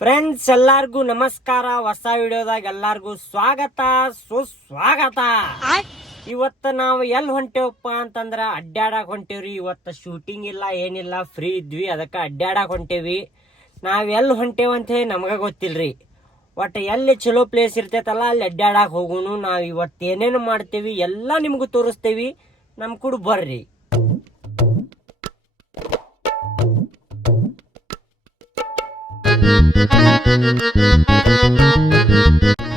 Friends ಎಲ್ಲಾರ್ಗೂ ನಮಸ್ಕಾರ. ಹೊಸ ವಿಡಿಯೋದಾಗ ಎಲ್ಲಾರ್ಗೂ ಸ್ವಾಗತ. ಸುಸ್ವಾಗತ. ಇವತ್ತ ನಾವು ಎಲ್ಲಿ ಹೊಂಟೇವಪ್ಪ ಅಂತಂದ್ರ ಅಡ್ಡಾಡಕ್ ಹೊಂಟೇವ್ರಿ. ಇವತ್ತ ಶೂಟಿಂಗ್ ಇಲ್ಲ ಏನಿಲ್ಲ. ಫ್ರೀ ಇದ್ವಿ. ಅದಕ್ಕೆ ಅಡ್ಡಾಡಕ್ ಹೊಂಟೇವಿ. ನಾವ್ ಎಲ್ಲಿ ಹೊಂಟೇವಂತ ನಮ್ಗೆ ಹೇಳಿ ನಮಗ ಗೊತ್ತಿಲ್ರಿ. ಒಟ್ಟ ಎಲ್ಲಿ ಚಲೋ ಪ್ಲೇಸ್ ಇರ್ತೈತಲ್ಲ ಅಲ್ಲಿ ಅಡ್ಡಾಡಕ್ ಹೋಗುನು. ನಾವ್ ಇವತ್ತೇನೇನು ಮಾಡ್ತೇವಿ ಎಲ್ಲ ನಿಮಗೂ ತೋರಿಸ್ತೇವಿ. ನಮ್ ಕೂಡ ಬರ್ರಿ.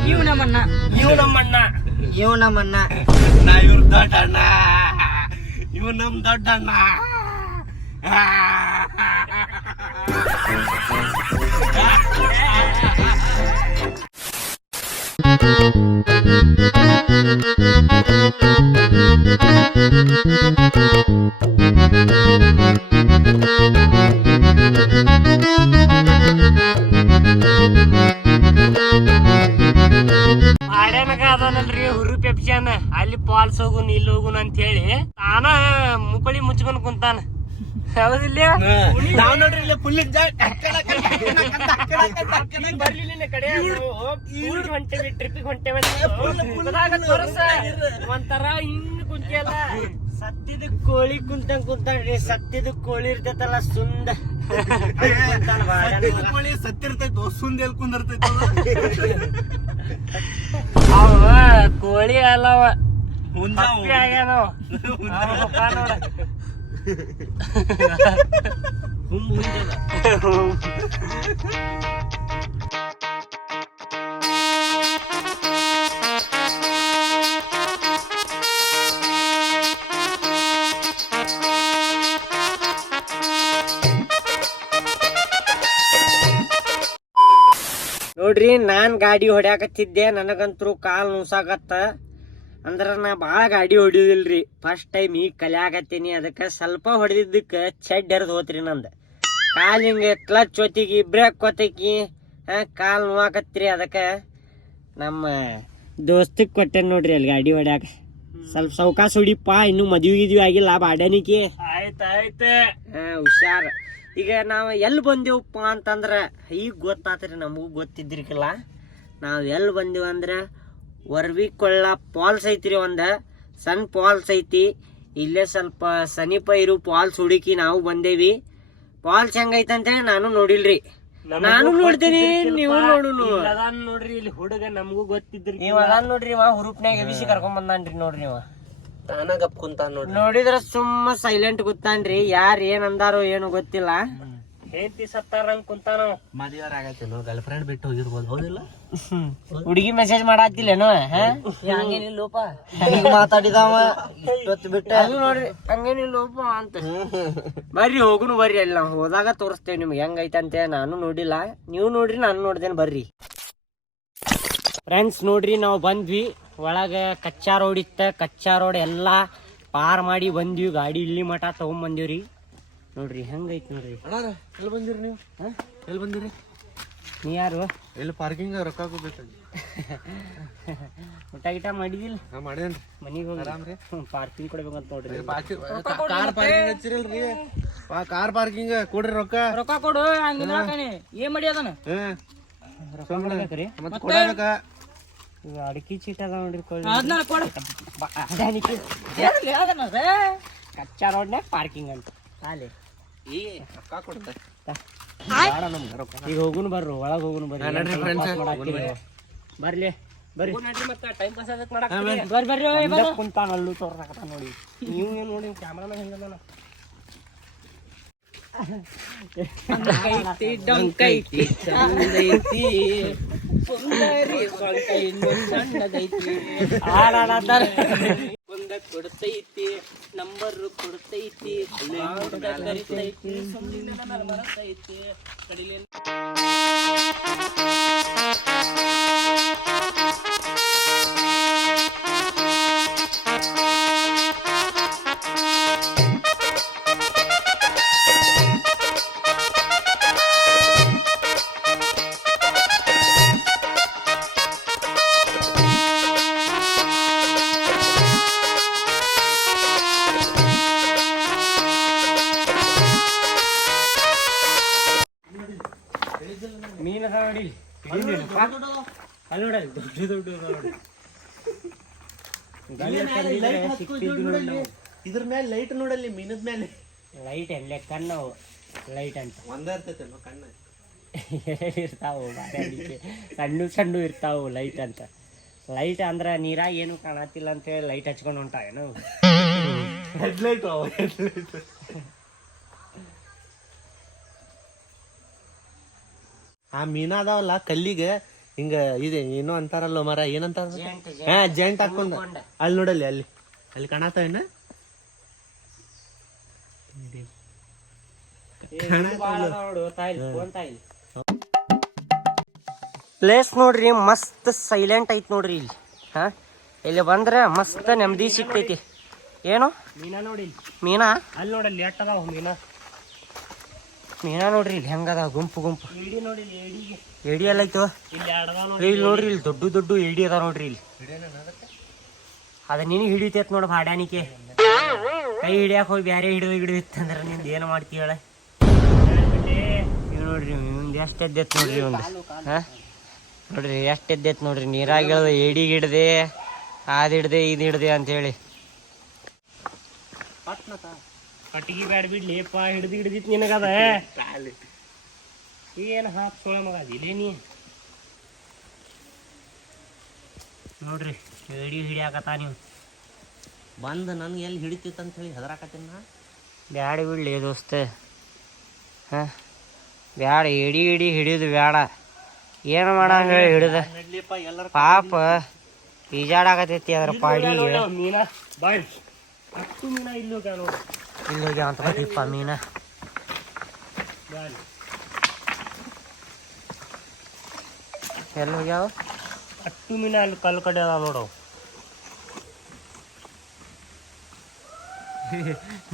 ಇವ್ ನಮ್ಮನ್ನ ಇವ್ ನಮ್ಮಣ್ಣ ಇವ್ ನಮ್ಮನ್ನ ನಾ ಇವ್ರ ದೊಡ್ಡ ಅಣ್ಣ ಇವ್ ನಮ್ ದೊಡ್ಡ ಅಣ್ಣ ಆಡ್ಯಾನಗ ಅದನಲ್ರಿ ಹುರು ಪೆಪ್ಸಿಯನ್ ಅಲ್ಲಿ ಪಾಲ್ಸ್ ಹೋಗುನ್ ಇಲ್ಲಿ ಹೋಗುನ್ ಅಂತ ಹೇಳಿ ತಾನ ಮುಕಳಿ ಮುಚ್ಕೊಂಡ್ ಕುಂತಾನ. ಹೌದಿಲ್ಲ ನಾವ್ ನೋಡ್ರಿ ಇಲ್ಲಿ ಫುಲ್ ಬರ್ಲಿಲ್ಲ ಕಡೆ ಊರಿಗೆ ಹೊಂಟೇವಿ ಟ್ರಿಪ್ಪಿಗೆ ಹೊಂಟೇವಿ ಒಂಥರ ಹಿಂಗ್ ಕುಂತಿಯಲ್ಲ. ಸತ್ತಿದ ಕೋಳಿ ಕುಂತಂಗ್ ಕುಂತಾನ್ರಿ ಸತ್ತಿದ ಕೋಳಿ ಇರ್ತೈತಲ್ಲ ಸುಂದ. ಕೋಳಿ ಸತ್ತಿರ್ತೈತಿ ಸುಂದ ಎಲ್ ಕುಂದಿರ್ತೈತಿ. ಕೋಳಿ ಅಲ್ಲವ ಮುಂಜಾವ್ ಪಪ್ಪಿ ಆಗ್ಯಾನವ. ಅವ ಮುಖ ನೋಡ. ಹುಮ್ ಮುಂಜಾವ ನೋಡ್ರಿ ನಾನ್ ಗಾಡಿ ಹೊಡ್ಯಾಕತ್ತಿದ್ದೆ ನನಗಂತರೂ ಕಾಲ್ ನುಸಾಕತ್ತ. ಅಂದ್ರ ನಾ ಭಾಳ ಗಾಡಿ ಹೊಡಿಯೋದಿಲ್ರಿ. ಫಸ್ಟ್ ಟೈಮ್ ಈಗ ಕಲಿಯಾಕತ್ತೀನಿ ಅದಕ್ಕೆ ಸ್ವಲ್ಪ ಹೊಡೆದಿದ್ದಕ್ಕೆ ಚೆಡ್ ಎರ್ದ್ ಹೋತ್ರಿ ನಂದು. ಕಾಲ್ ಹಿಂಗೆ ಕ್ಲಚ್ ಹೊತ್ತಿಗೆ ಬ್ರೇಕ್ ಹೊತ್ತಿಗೆ ಕಾಲ್ ನೋವಾಕತ್ರಿ ಅದಕ್ಕೆ ನಮ್ಮ ದೋಸ್ತಕ್ ಕೊಟ್ಟೆ ನೋಡ್ರಿ ಅಲ್ಲಿ ಗಾಡಿ ಹೊಡ್ಯಾಕ. ಸ್ವಲ್ಪ ಸೌಕಾಸ ಹೊಡಿಪ್ಪ ಇನ್ನು ಮದ್ವಿ ಗಿದ್ವಿ ಆಗಿಲ್ಲ ಬಾಡ್ಯಾನಿಕೆ ಆಯ್ತಾಯ್ತ ಹಾ ಹುಷಾರ್. ಈಗ ನಾವು ಎಲ್ಲಿ ಬಂದೇವಪ್ಪ ಅಂತಂದ್ರೆ ಈಗ ಗೊತ್ತಾತ್ರಿ ನಮಗೂ ಗೊತ್ತಿದ್ರಿಕಿಲ್ಲ ನಾವು ಎಲ್ಲಿ ಬಂದೇವು ಅಂದ್ರೆ ವರ್ವಿಕೊಳ್ಳ ಫಾಲ್ಸ್ ಐತ್ರಿ ಒಂದು ಸಣ್ಣ ಫಾಲ್ಸ್ ಐತಿ ಇಲ್ಲೇ ಸ್ವಲ್ಪ ಸಮೀಪ ಇರು ಫಾಲ್ಸ್ ಹುಡುಕಿ ನಾವು ಬಂದೇವಿ. ಫಾಲ್ಸ್ ಹೆಂಗೈತೆ ಅಂತೇಳಿ ನಾನು ನೋಡಿಲ್ರಿ. ನಾನು ನೋಡ್ತೀನಿ ನೀವು ನೋಡು ನೋಡ್ರಿ ಇಲ್ಲಿ ಹುಡುಗ ನಮಗೂ ಗೊತ್ತಿದ್ರಿ ನೀವು ಅದಾನ ನೋಡ್ರಿ ಇವ ಹುರುಪ್ನ್ಯಾಗ ಎಬಿಸಿ ಕರ್ಕೊಂಡ್ ಬಂದಾನ್ರಿ ನೋಡ್ರಿ ಇವ. ತಾನ ಕುಂತಾನ ನೋಡಿ ನೋಡ್ರಿ. ನೋಡಿದ್ರ ಸುಮ್ಮ ಸೈಲೆಂಟ್ ಕೂತಾನ್ರಿ. ಯಾರ್ ಏನ್ ಅಂದಾರೋ ಏನು ಗೊತ್ತಿಲ್ಲ. ಹೇಂತಿ ಸತ್ತಾರಂಗ್ ಕುಂತಾನ ಮದುವೆ ಆಗತ್ತೇನೋ ಗರ್ಲ್ ಫ್ರೆಂಡ್ ಬಿಟ್ಟು ಹೋಗಿರ್ಬೋದು ಹೌದಿಲ್ಲ? ಹುಡುಗಿ ಮೆಸೇಜ್ ಮಾಡತ್ತಿಲ್ಲೇನು ಹಂಗೇನಿಲ್ಲೋಪ ಮಾತಾಡಿದವ ಇವತ್ತು ಬಿಟ್ಟು. ಅದು ನೋಡ್ರಿ ಅಂತ. ಬರ್ರಿ ಹೋಗುನು ಬರ್ರಿ. ಅಲ್ಲಿ ನಾವು ಹೋದಾಗ ತೋರಿಸ್ತೇವೆ ನಿಮ್ಗೆ. ಹೆಂಗೈತೆ ಅಂತ ನಾನು ನೋಡಿಲ್ಲ. ನೀವು ನೋಡ್ರಿ ನಾನು ನೋಡ್ದೇನೆ ಬರ್ರಿ. ಫ್ರೆಂಡ್ಸ್ ನೋಡ್ರಿ ನಾವು ಬಂದ್ವಿ. ಒಳಗ ಕಚ್ಚಾ ರೋಡ್ ಇತ್ತ ಕಚ್ಚಾ ರೋಡ್ ಎಲ್ಲ ಪಾರ್ ಮಾಡಿ ಬಂದೀವಿ. ಗಾಡಿ ಇಲ್ಲಿ ಮಠ ತಗೊಂಬಂದಿವ್ರಿ ನೋಡ್ರಿ ಹೆಂಗೈತಿ ನೋಡ್ರಿ. ಎಲ್ಲಿ ಬಂದಿರಿ ನೀವು? ಎಲ್ಲಿ ಬಂದಿರಿ? ನೀ ಯಾರು? ಎಲ್ಲಿ ಪಾರ್ಕಿಂಗ್ ರೊಕ್ಕ ಕೊಡ್ಬೇಕಾಗಿ? ಊಟ ಗಿಟ ಮಾಡಿದಿಲ್ಲ ನಾ ಮಾಡೇನ್ರಿ. ಮನಿಗೆ ಹೋಗಿ ಆರಾಮ್ರಿ ಪಾರ್ಕಿಂಗ್ ಕೊಡ್ಬೇಕಂತ ನೋಡ್ರಿ. ಕಾರ್ ಪಾರ್ಕಿಂಗ್ ಹಚ್ಚಿರಲ್ರಿ. ಕಾರ್ ಪಾರ್ಕಿಂಗ್ ಕೊಡ್ರಿ ರೊಕ್ಕ. ರೊಕ್ಕ ಕೊಡು ಹಂಗಿಲ್ಲ ಏನ್ ಮಾಡಿ ಅದನ್ನ? ರೊಕ್ಕ ಕೊಡ್ಬೇಕ್ರಿ. ಮತ್ತೆ? ಕೊಡಬೇಕ? ಇವ್ ಅಡಕಿ ಚೀಟ ಅದಾವ ನೋಡ್ರಿ ಅದನ್ನ ಕೊಡು. ಅದಾನಿಕೆ ಅದನ್ನ ರೇ. ಕಚ್ಚಾ ರೋಡ್ನ್ಯಾಗ ಪಾರ್ಕಿಂಗ್ ಅಂತ. ಅಲ್ಲೇ. ಈ ರೊಕ್ಕ ಕೊಡ್ತೆ. ಬೇಡ ನಮ್ಗೆ ರೊಕ್ಕ. ಈಗ ಹೋಗುನು ಬರ್ರು ಒಳಗ್ ಹೋಗುನು ಬರ್ರಿ? ಬರ್ಲಿ ಬರ್ರಿ. ನೋಡ್ರಿ ಮತ್ತ ಟೈಮ್ ಪಾಸ್ ಅದಕ್ಕೆ ಬರ್ರಿ. ಕುಂತಾನ ಅಲ್ಲೂ ತೋರ್ಸಾಕತ್ತಾನ ನೋಡಿ. ನೀವು ಏನ್ ನೋಡಿ ಕ್ಯಾಮ್ರಾನ ಹೆಂಗದಾನ ಡಂಕೈತಿ ಚಂದೈತಿ ಸುಂದರಿ ಸೊಂಟ ಇನ್ನು ಸಣ್ಣದೈತಿ ಆಡಾಡತ್ತಾರ ಒಂದ ಕೊಡ್ತೈತಿ ನಂಬರ್ ಕೊಡ್ತೈತಿ ಬಾವುಟ ಕರಿತೈತಿ ಸುಮ್ಮನೆ ನನ್ನ ಮನಸ್ಸೈತಿ ಕಡಿಲೆ ದೊಡ್ಡ ದೊಡ್ಡ ಇದ್ರ ಮೇಲೆ ಲೈಟ್ ನೋಡಲ್ಲಿ ಮೀನದ ಮೇಲೆ ಲೈಟ್ ಎಲ್ಲ ಕಣ್ಣವು ಲೈಟ್ ಅಂತ ಒಂದ ಇರ್ತೈತೆ ಕಣ್ಣ ಇರ್ತಾವು ಸಣ್ಣ ಸಣ್ಣ ಇರ್ತಾವು ಲೈಟ್ ಅಂತ ಲೈಟ್ ಅಂದ್ರ ನೀರಾಗ ಏನು ಕಾಣತಿಲ್ಲ ಅಂತ ಹೇಳಿ ಲೈಟ್ ಹಚ್ಕೊಂಡು ಹೊಂಟಾವೇನು ಹೆಡ್ಲೈಟ್ ಅವ ಹೆಡ್ಲೈಟ್ ಆ ಮೀನ ಅದಾವಲ್ಲ ಕಲ್ಲಿಗೆ ಹಿಂಗ ಇದೆ ಏನೋ ಅಂತಾರಲ್ಲ ಮರ ಏನಂತಾರ ಜೇಂಟ್, ಹಾ ಜೆಂಟ್ ಹಾಕೊಂಡ. ಅಲ್ಲಿ ನೋಡಲ್ಲಿ ಅಲ್ಲಿ. ಅಲ್ಲಿ ಕಾಣತಾವೇನ ಪ್ಲೇಸ್ ನೋಡ್ರಿ ಮಸ್ತ್ ಸೈಲೆಂಟ್ ಐತ್ ನೋಡ್ರಿ ಇಲ್ಲಿ. ಹಾ? ಇಲ್ಲಿ ಬಂದ್ರೆ ಮಸ್ತ್ ನೆಮ್ಮದಿ ಸಿಗ್ತೈತಿ. ಏನು? ಮೀನಾ ನೋಡಿ ಮೀನಾ? ಅಲ್ಲಿ ನೋಡಲ್ಲಿ ಎಟ್ಟದಾವ ಮೀನಾ? ಮೀನಾ ನೋಡ್ರಿ ಇಲ್ಲಿ ಹೆಂಗದ? ಗುಂಪು ಗುಂಪು. ಎಡಿ ಎಲ್ಲ ಐತೋ ಇಲ್ಲಿ ನೋಡ್ರಿ ಇಲ್ಲಿ ದೊಡ್ಡ ದೊಡ್ಡ ಎಡಿ ಅದ ನೋಡ್ರಿ ಇಲ್ಲಿ. ಅದ ನಿನಗೆ ಹಿಡಿತೈತ್ ನೋಡ ಭಾಡ್ಯಾನಿಕೆ ಕೈ ಹಿಡಿಯಾಕ ಹೋಗಿ ಬ್ಯಾರೆ ಹಿಡಿದು ಹಿಡಿದಿತ್ತಂದ್ರ ನಿಂದ ಏನು ಮಾಡ್ತೀವಿ ಹೇಳ? ಇವ್ ನೋಡ್ರಿ ಮುಂದೆ ಎಷ್ಟ್ ಎದ್ದೈತ್ ನೋಡ್ರಿ ಒಂದು. ಹಾ? ನೋಡ್ರಿ ಎಷ್ಟ್ ಎದ್ದೈತ್ ನೋಡ್ರಿ ನೀರಾಗ ಎಡಿ ಹಿಡ್ದೆ ಅದ್ ಹಿಡ್ದೆ ಇದ್ ಹಿಡ್ದೆ ಅಂತ ಹೇಳಿ. ಕಟ್ಟಿಗೆ ಬ್ಯಾಡ ಬಿಡ್ಲಿಪ್ಪ ಹಿಡ್ದು ಹಿಡ್ದಿತ್ತು ನಿನಗದ. ಏನು ಹಾಕ್ ಸೋಳ ಮಗ ಅದಿಲ್ಲೇ ನೀ. ನೋಡ್ರಿ ಹಿಡಿ ಹಿಡಿಯಾಕತ್ತ ನೀವು. ಬಂದು ನನ್ಗೆ ಎಲ್ಲಿ ಹಿಡಿತಿತ್ತು ಅಂತ ಹೇಳಿ ಹೆದರಾಕತ್ತೀನಿ ಬ್ಯಾಡ ಬಿಡ್ಲಿ ದೋಸ್ತ. ಹಾಂ? ಬ್ಯಾಡ ಇಡಿ ಇಡಿ ಹಿಡಿದು ಬ್ಯಾಡ. ಏನು ಮಾಡ ಹೇಳಿ ಹಿಡಿದ? ಪಾಪ ಈಜಾಡಾಕತೈತಿ ಅದ್ರ ಪಾಡಿ ಮೀನಾ. ಬಾಯ್. ಅಷ್ಟು ಮೀನಾ ಇಲ್ಲೂ ನೋಡಿ. ಇಲ್ಲಿ ಹೋಗ್ಯಾವ ಅಂತ ಗೊತ್ತಿಪ್ಪ ಮೀನ ಎಲ್ಲಿ ಹೋಗ್ಯಾವ ಅಟ್ಟು ಮೀನ ಅಲ್ಲಿ ಕಲ್ಲು ಕಡೆ ಅದಾವ ನೋಡು.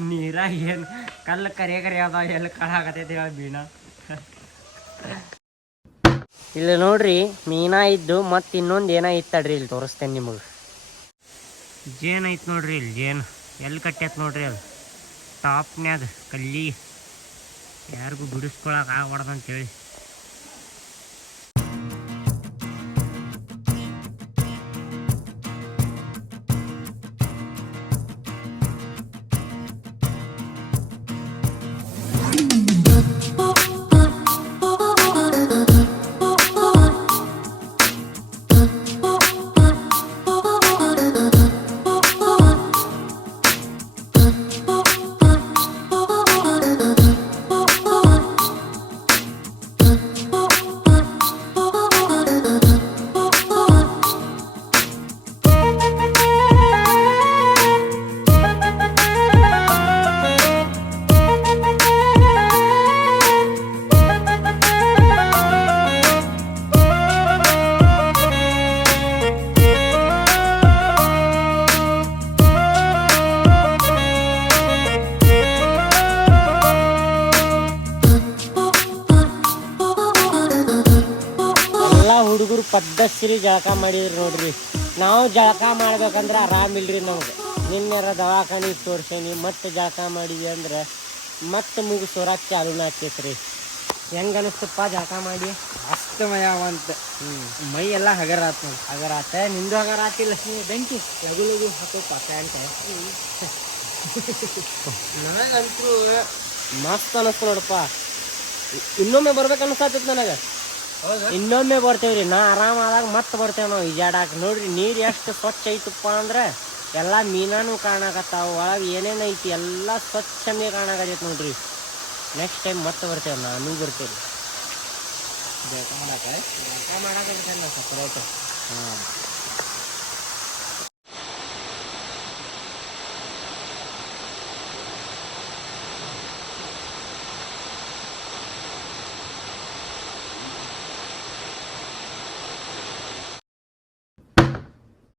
ನೀರಾಗ ಏನು ಕಲ್ಲು ಕರೆ ಕರೆ ಅದಾವ ಎಲ್ಲಿ ಕಳಾಗತೈತಿ ಹೇಳ ಮೀನ. ಇಲ್ಲಿ ನೋಡ್ರಿ ಮೀನಾ ಇದ್ದು ಮತ್ತೆ ಇನ್ನೊಂದು ಏನ ಇತ್ತಡ್ರಿ ಇಲ್ಲಿ ತೋರಿಸ್ತೇನೆ ನಿಮಗೆ. ಜೇನ್ ಐತ್ ನೋಡ್ರಿ ಇಲ್ಲಿ ಜೇನ್ ಎಲ್ಲಿ ಕಟ್ಟೈತ್ ನೋಡ್ರಿ ಅದು ಟಾಪ್ನ್ಯಾಗ ಕಲ್ಲಿ. ಯಾರಿಗೂ ಬಿಡಿಸ್ಕೊಳಕ್ ಆಗ್ಬಾರ್ದು ಅಂತೇಳಿ ಪದ್ಧತಿರಿ ಜಳಕ ಮಾಡಿದ್ರಿ ನೋಡ್ರಿ. ನಾವು ಜಳಕ ಮಾಡ್ಬೇಕಂದ್ರೆ ಆರಾಮಿಲ್ರಿ ನಮ್ಗೆ. ನಿನ್ನೆರ ದವಾಖಾನಿಗೆ ತೋರ್ಸೇನಿ ಮತ್ತೆ ಜಳಕ ಮಾಡಿದ್ವಿ ಅಂದ್ರೆ ಮತ್ತೆ ಮುಗು ಸೋರಾಕ್ ಚಾಲೂನ ಆಗ್ತೈತ್ರಿ ಹೆಂಗ ಅನಿಸ್ತಪ್ಪ ಜಳಕ ಮಾಡಿ? ಅಷ್ಟ ಮಯವಂತ ಮೈ ಎಲ್ಲ ಹಗರಾತ ಹಗರಾತ ನೋಡ್. ಹಗರ ಆತ? ನಿಂದು ಹಗರ ಆತಿಲ್ಲ ಬೆಂಕಿ? ಲಗು ಲಗು ಹಾಕೋಪ್ಪ ಪ್ಯಾಂಟ್ ನನಗಂತೂ ಮಸ್ತ್ ಅನಿಸ್ತು ನೋಡಪ್ಪ. ಇನ್ನೊಮ್ಮೆ ಬರ್ಬೇಕು ಅನಿಸ್ತೈತಿ ನನಗೆ. ಇನ್ನೊಮ್ಮೆ ಬರ್ತೇವ್ರಿ ನಾ ಆರಾಮಾದಾಗ ಮತ್ತೆ ಬರ್ತೇವೆ ನಾವು. ಈಜಾಡಾಕ ನೋಡ್ರಿ ನೀರು ಎಷ್ಟು ಸ್ವಚ್ಛ ಐತಪ್ಪ ಅಂದ್ರೆ ಎಲ್ಲ ಮೀನಾನು ಕಾಣಕತ್ತಾವ. ಒಳಗೆ ಏನೇನು ಐತಿ ಎಲ್ಲ ಸ್ವಚ್ಛನೇ ಕಾಣಕತ್ತೈತಿ ನೋಡ್ರಿ. ನೆಕ್ಸ್ಟ್ ಟೈಮ್ ಮತ್ತೆ ಬರ್ತೇವೆ ನಾನು ಬರ್ತೇವೆ ಬೇಕಾ ಮಾಡಾಕ ಮಾಡಕ್ಕೆ ಸಪ್ರೇಟ್ ಹಾಂ.